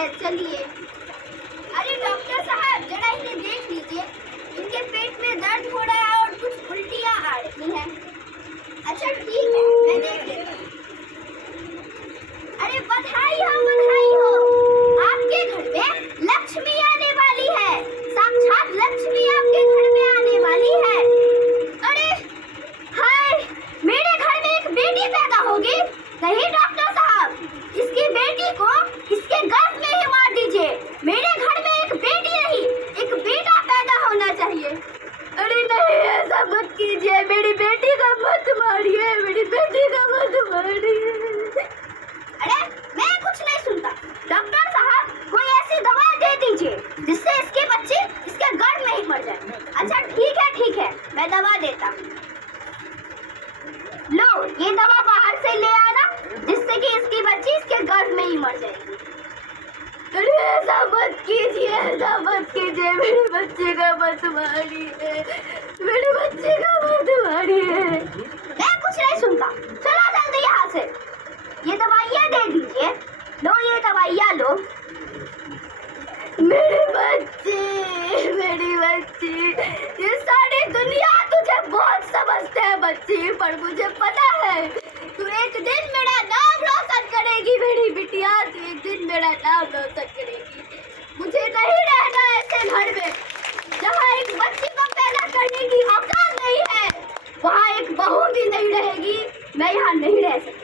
है, चलिए। अरे डॉक्टर साहब, जरा इन्हें देख लीजिए, इनके पेट में दर्द हो रहा है और कुछ उल्टियाँ आ रही हैं। अच्छा ठीक है, मैं देख लेती हूँ। अरे बधाई हो, आपके घर में लक्ष्मी आने वाली है, साक्षात लक्ष्मी आपके घर में आने वाली है। अरे हाय, मेरे घर में एक बेटी पैदा होगी। नहीं डॉक्टर साहब, इसकी बेटी को इसके गर्भ में ही मार दीजिए। मेरे घर में एक बेटी नहीं, एक बेटा पैदा होना चाहिए। अरे नहीं, ऐसा मत कीजिए, मेरी बेटी का मत मारिए, मेरी बेटी का मत मारिए। अरे मैं कुछ नहीं सुनता। डॉक्टर साहब, कोई ऐसी दवा दे दीजिए जिससे इसके बच्चे इसके गर्भ में ही मर जाए। अच्छा ठीक है, मैं दवा देता हूँ। लो, ये दवा बाहर से ले आना, जिससे कि इसकी बच्ची इसके गर्भ में ही मर जाएगी। अरे ऐसा मत कीजिए, मेरे बच्चे का मत मारिए, मेरे बच्चे का मत मारिए। मैं कुछ नहीं सुनता, चलो जल्दी यहाँ से। ये दवाइयाँ दे दीजिए। लो, ये दवाइयाँ लो। मेरी बच्ची, ये सारी दुनिया तुझे बहुत समझते हैं बच्ची, पर मुझे पता है तू एक दिन मेरा नाम रोशन करेगी। मेरी बिटिया, तू एक दिन मेरा नाम रोशन करेगी। मुझे नहीं रहना ऐसे घर में जहाँ एक बच्ची को पैदा करने की औकात नहीं है, वहाँ एक बहू भी नहीं रहेगी। मैं यहाँ नहीं रह सकती।